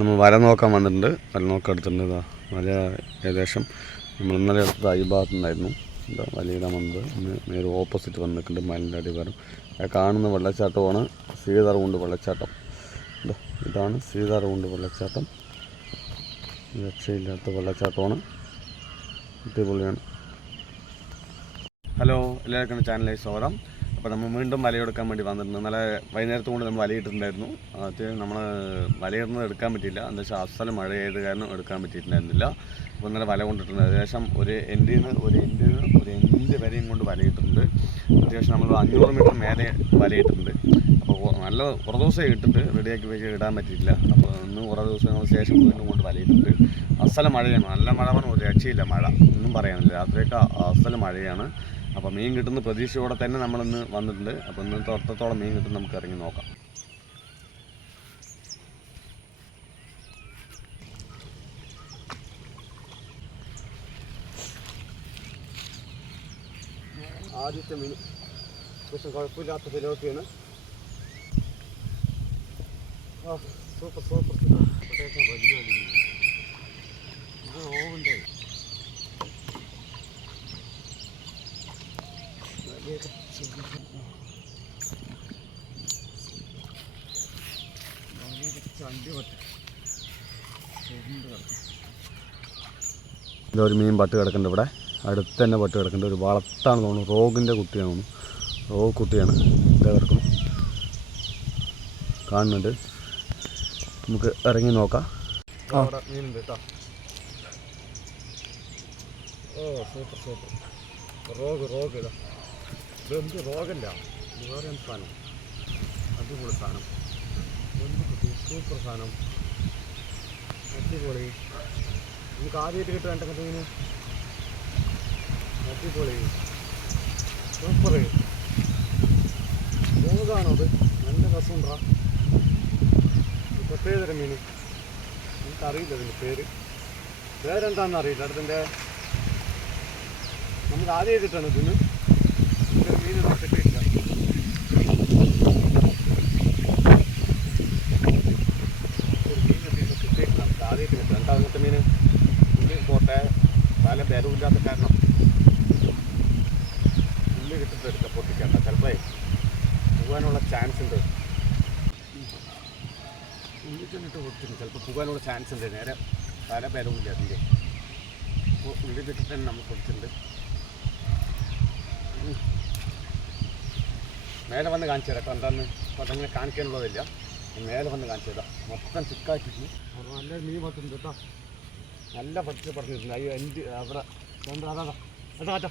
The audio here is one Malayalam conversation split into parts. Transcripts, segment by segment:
നമ്മൾ വര നോക്കാൻ വന്നിട്ടുണ്ട്. വര നോക്കാൻ എടുത്തിട്ടുണ്ട്. ഇതാ വല ഏകദേശം നമ്മൾ ഇന്നലെ എടുത്തത് ഈ ഭാഗത്തുനിന്നായിരുന്നു. ഇതാ വലയിടാൻ വന്നത്. ഇന്ന് നേരെ ഓപ്പോസിറ്റ് വന്ന് നിൽക്കുന്നുണ്ട് മലിന്റെ അടിവാരം കാണുന്ന വെള്ളച്ചാട്ടമാണ് സീതാർകുണ്ട് വെള്ളച്ചാട്ടം. എന്താ ഇതാണ് സീതാർകുണ്ട് വെള്ളച്ചാട്ടം. രക്ഷയില്ലാത്ത വെള്ളച്ചാട്ടമാണ്. അടിപൊളിയാണ് ഹലോ എല്ലാവർക്കും ചാനലിലേക്ക് സ്വാഗതം. അപ്പോൾ നമ്മൾ വീണ്ടും വലയെടുക്കാൻ വേണ്ടി വന്നിട്ടുണ്ട് നല്ല വൈകുന്നേരത്ത് കൊണ്ട് നമ്മൾ വലയിട്ടിട്ടുണ്ടായിരുന്നു അത് നമ്മൾ വലയിടുന്നത് എടുക്കാൻ പറ്റിയില്ല. എന്താ വെച്ചാൽ അസല മഴയായത് കാരണം എടുക്കാൻ പറ്റിയിട്ടുണ്ടായിരുന്നില്ല. അപ്പോൾ ഇന്നലെ വല കൊണ്ടിട്ടുണ്ട്. ഏകദേശം ഒരു എൻഡിൽ നിന്ന് ഒരു എൻഡിൽ നിന്ന് ഒരു എൻഡ് വരെയും കൊണ്ട് വലയിട്ടിട്ടുണ്ട് അത്യാവശ്യം നമ്മൾ അഞ്ഞൂറ് മീറ്റർ മേലെ വലയിട്ടിട്ടുണ്ട് അപ്പോൾ നല്ല കുറേ ദിവസം ഇട്ടിട്ട് റെഡിയാക്കി വെച്ച് ഇടാൻ പറ്റിയില്ല അപ്പോൾ ഇന്ന് കുറേ ദിവസങ്ങൾക്ക് ശേഷം വീണ്ടും കൊണ്ട് വലയിട്ടുണ്ട് അസല മഴയാണ്. നല്ല മഴ പറഞ്ഞാൽ ഒരു രക്ഷയില്ല മഴ. ഒന്നും പറയാനില്ല. രാത്രിയൊക്കെ അസല മഴയാണ്. അപ്പോൾ മീൻ കിട്ടുന്ന പ്രതീക്ഷയോടെ തന്നെ നമ്മളിന്ന് വന്നിട്ടുണ്ട്. അപ്പോൾ ഇന്ന് തൊട്ടത്തോളം മീൻ കിട്ടും നമുക്ക് ഇറങ്ങി നോക്കാം. ആദ്യത്തെ മീൻ. പക്ഷേ കുഴപ്പമില്ലാത്ത ഫിലോപ്പിയാണ് സൂപ്പർ സൂപ്പർ. വലിയ വലിയ. ഇത് ഓവുണ്ടേ ഇതൊരു മീൻ പട്ട് കിടക്കുന്നുണ്ട് ഇവിടെ. അടുത്ത് തന്നെ പട്ട് കിടക്കുന്നുണ്ട്. ഒരു വളർത്താണ് തോന്നുന്നു. റോഗിന്റെ കുട്ടിയാണ് തോന്നുന്നു. റോഗ് കുട്ടിയാണ്. ഇതേ കിടക്കുന്നു. കാണുന്നുണ്ട്. നമുക്ക് ഇറങ്ങി നോക്കാം. ആ മീനുണ്ട് കേട്ടോ. ഓ സൂപ്പർ സൂപ്പർ റോഗ് റോഗ് ഇതാ. ഇതെന്ത് റോഗല്ല? വേറെ എന്ത് സാധനം? അടിപൊളി സാധനം. സൂപ്പർ സാധനം അടിപൊളി. നമുക്ക് ആദ്യമായിട്ട് കിട്ടാൻ കണ്ടങ്ങനത്തെ മീന് അടിപൊളി സൂപ്പർ റോഗാണോ അത് നല്ല രസമുണ്ടാ പ്രത്യേകതരം മീൻ എനിക്കറിയില്ല അതിന്റെ പേര് പേരെന്താണെന്ന് അറിയില്ല അടുത്തിന്റെ നമുക്ക് ആദ്യമായിട്ട് കിട്ടണം ഇതിന് മീൻ കിട്ടിയിട്ടില്ല ഒരു മീൻ കിട്ടിയിട്ട് കിട്ടിയിട്ടില്ല നമുക്ക് ആദ്യമായിട്ട് കിട്ടും എന്താ അങ്ങനത്തെ മീൻ ഉള്ളി പോട്ടെ ബലമില്ലാത്ത കാരണം ഉള്ളി കിട്ടിട്ട് എടുക്കാം പൊട്ടിക്കണ്ട ചിലപ്പോൾ പോകാനുള്ള ചാൻസ് ഉണ്ട്. ഉള്ളി ചെന്നിട്ട് പൊട്ടിക്കും ചിലപ്പോൾ പോകാനുള്ള ചാൻസ് ഉണ്ട്. നേരെ പല ബലമില്ല അതിന്റെ അപ്പോൾ ഉള്ളി കിട്ടിട്ട് തന്നെ നമ്മൾ പൊടിച്ചിട്ടുണ്ട്. മേലെ വന്ന് കാണിച്ചു തരാം. കേട്ടോ എന്താന്ന്? അപ്പോൾ കാണിക്കാനുള്ളതില്ല. മേലെ വന്ന് കാണിച്ചു തരാം. മൊത്തം ചിക്കാക്കിട്ട് നല്ല മീൻ പറ്റുന്നുണ്ട് കേട്ടോ. നല്ല പച്ച പറഞ്ഞിട്ടുണ്ട് അയ്യോ എന്റെ അവിടെ അതാ അതാ. അതാ അതാ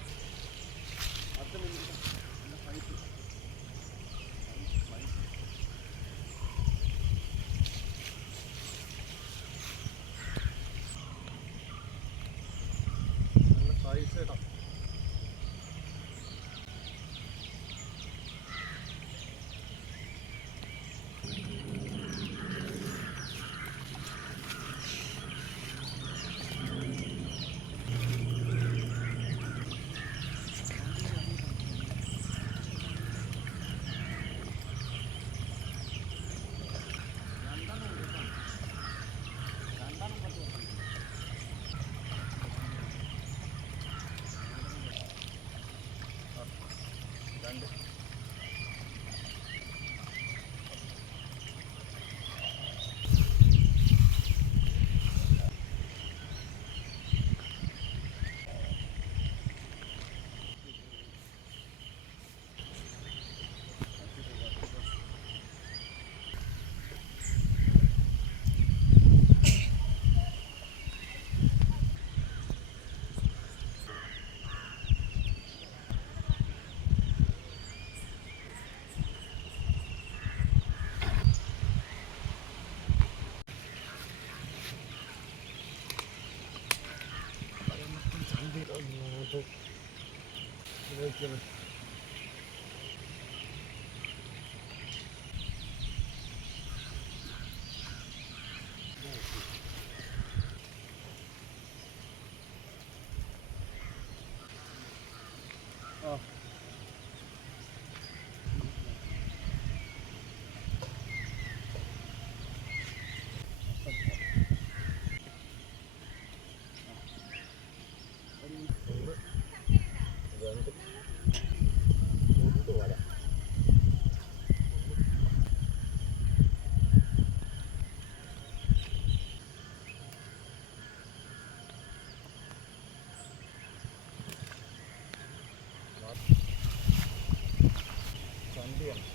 ചണ്ടിയാണ്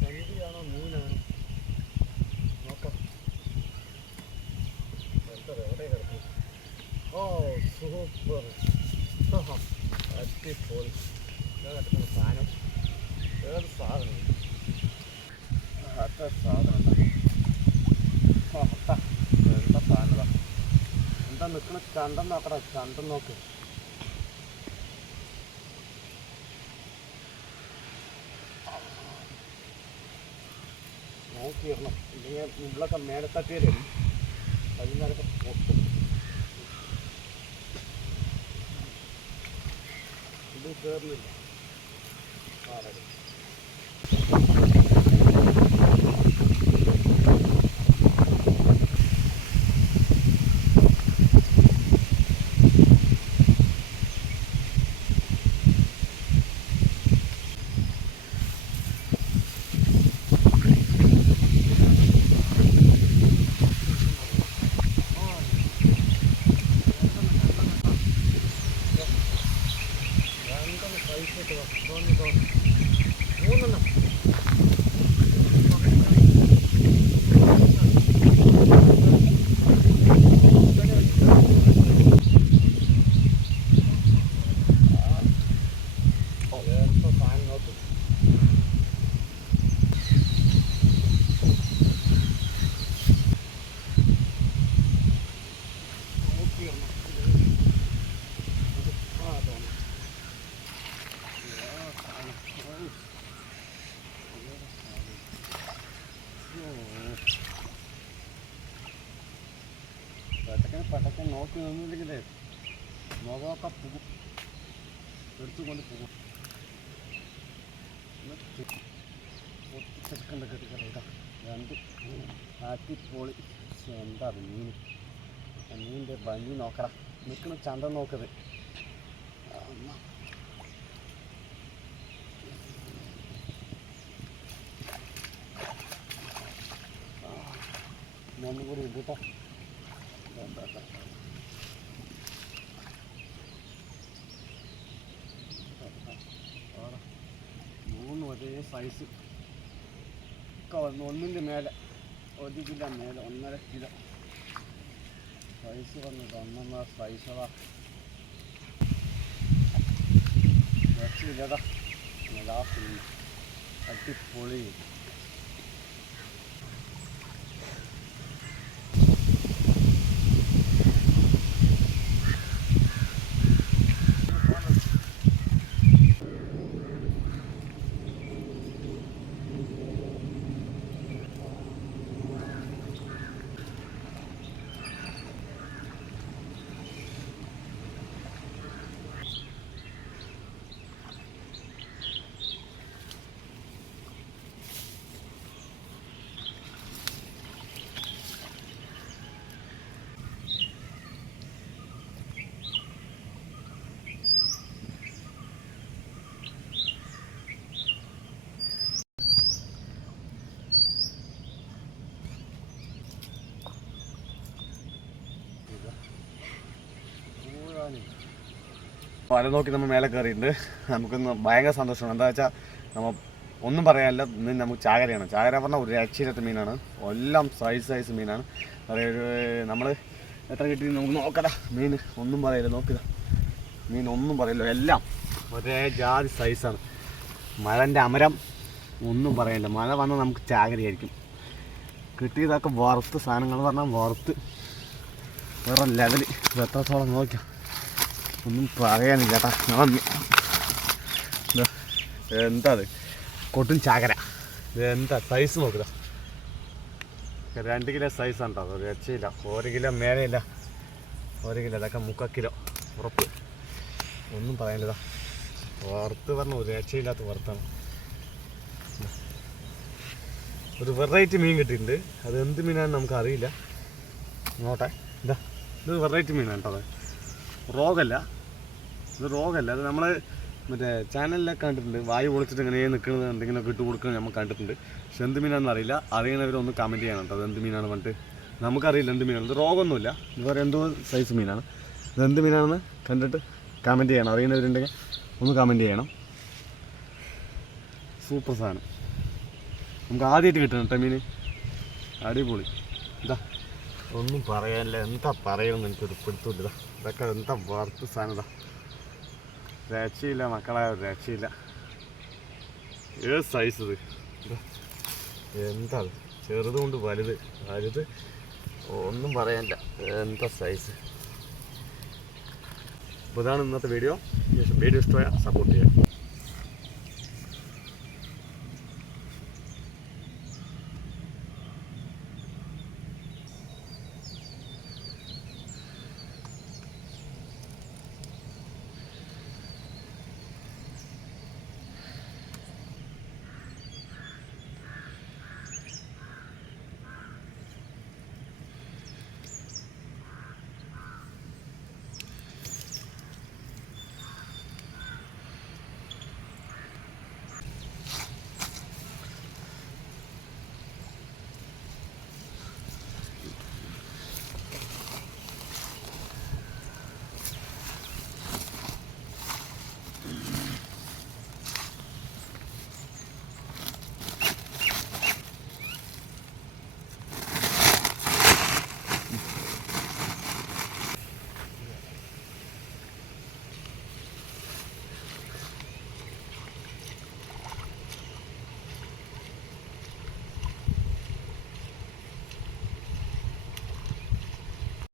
ചണ്ടിയാണോ മീനാണോ നോക്കാം. എവിടെ കിടക്കും ഓ സൂപ്പർ. അടിപൊളി. കിടക്കുന്ന സാധനം. ഏത് സാധനം അത്ര സാധനം എന്താ നിൽക്കുന്ന ചണ്ടെന്ന് അത്ര ചണ്ടെന്ന് നോക്ക്. നോക്കിയിടണം ഇല്ലെങ്കിൽ മുമ്പിലൊക്കെ മേലെ തട്ടിയാലും വൈകുന്നേരമൊക്കെ പൊട്ടും. ഇത് കയറുന്നില്ല ആറടി ഇട്ട് വാ. തോന്നി തോന്നി മൂന്നെണ്ണം നിന്നില്ലെങ്കിലേ മുഖമൊക്കെ പോകും എടുത്തുകൊണ്ട് പോകും പൊട്ടിച്ചെടുക്കണ്ട കെട്ടിക്കട രണ്ട് ആറ്റിപ്പോളി എന്താ അത് മീൻ. മീനിന്റെ ഭംഗി നോക്കടാ നിൽക്കണ ചന്ത നോക്കത് ഒന്നും കൂടി ഉണ്ട് കേട്ടോ. എന്താ എന്താ. ആടാ. മൂന്നും ഒരേ സൈസ് ഒന്നിന്റെ മേലെ. ഒരു കിലോ മേലെ ഒന്നര കിലോ. സൈസ് വന്നത് ഒന്നൊന്നര സൈസതാ രക്ഷയില്ലതാ ലാസ്റ്റ് അടിപൊളി. വല നോക്കി നമ്മൾ മേലെ കയറിയിട്ടുണ്ട്. നമുക്കൊന്ന് ഭയങ്കര സന്തോഷമാണ്. എന്താ വെച്ചാൽ നമ്മൾ ഒന്നും പറയാനില്ല. ഇന്ന് നമുക്ക് ചാകരയാണ്. ചാകര പറഞ്ഞാൽ ഒരു രക്ഷയില്ലാത്ത മീനാണ്. എല്ലാം സൈസ് സൈസ് മീനാണ്. അതായത് നമ്മൾ എത്ര കിട്ടി നമുക്ക് നോക്കടാ. മീൻ ഒന്നും പറയില്ല. നോക്കുക മീൻ ഒന്നും പറയില്ല. എല്ലാം ഒരേ ജാതി സൈസാണ് മഴന്റെ അമരം ഒന്നും പറയില്ല. മഴ വന്നാൽ നമുക്ക് ചാകരയായിരിക്കും. കിട്ടിയതൊക്കെ വറുത്ത് സാധനങ്ങൾ പറഞ്ഞാൽ വറുത്ത്. വേറെ ലെവൽ എത്രത്തോളം നോക്കിയാൽ ഒന്നും പറയാനില്ല കേട്ടാ ഞാൻ ദാ, എന്താ അത് കൊട്ടും ചാകര എന്താ സൈസ് നോക്കുക രണ്ട് കിലോ സൈസ് ഉണ്ടോ ഒരു രക്ഷയില്ല. ഒരു കിലോ മേലെയില്ല. ഒരു കിലോ അതൊക്കെ മുക്കാൽ കിലോ. ഉറപ്പ്. ഒന്നും പറയാനില്ലതാ വറുത്ത് പറഞ്ഞു രക്ഷയില്ലാത്ത വറുത്താണ്. ഒരു വെറൈറ്റി മീൻ കിട്ടിയിട്ടുണ്ട്. അത് എന്ത് മീനാണെന്ന് നമുക്ക് അറിയില്ല നോട്ടെ ഇതാ ഇത് വെറൈറ്റി മീനാണ് കേട്ടോ അത്. റോഗല്ല ഇത് റോഗല്ല അത് നമ്മൾ മറ്റേ ചാനലിലൊക്കെ കണ്ടിട്ടുണ്ട്. വായു പൊളിച്ചിട്ട് ഇങ്ങനെ നിൽക്കുന്നത് എന്തെങ്കിലുമൊക്കെ ഇട്ട് കൊടുക്കുന്നത് നമ്മൾ കണ്ടിട്ടുണ്ട്. പക്ഷെ എന്ത് മീനാണെന്ന് അറിയില്ല. അറിയണവരൊന്ന് കമന്റ് ചെയ്യണം കേട്ടോ അത് എന്ത് മീനാണ് പറഞ്ഞിട്ട്? നമുക്കറിയില്ല എന്ത് മീനാണ്. ഇത് റോഗൊന്നുമില്ല ഇത് എന്തോ സൈസ് മീനാണ്. ഇത് എന്ത് മീനാണെന്ന് കണ്ടിട്ട് കമന്റ് ചെയ്യണം. അറിയുന്നവരുണ്ടെങ്കിൽ ഒന്ന് കമന്റ് ചെയ്യണം. സൂപ്പർ സാധനം. നമുക്ക് ആദ്യമായിട്ട് കിട്ടണം കേട്ടോ മീൻ. അടിപൊളി. ഇതാ ഒന്നും പറയാനില്ല. എന്താ പറയണമെന്ന് എനിക്കൊരു പിടുത്തമില്ല. ഇതാ ഇതൊക്കെ എന്താ വർത്ത് സാധനം ഇതാ. രക്ഷയില്ല മക്കളെ രക്ഷയില്ല. ഏത് സൈസ് ഇത്? എന്താ ചെറുത് കൊണ്ട് വലുത്. വലുത് ഒന്നും പറയാനില്ല. എന്താ സൈസ് അപ്പോൾ ഇതാണ് ഇന്നത്തെ വീഡിയോ വീഡിയോ ഇഷ്ടമായ സപ്പോർട്ട് ചെയ്യാം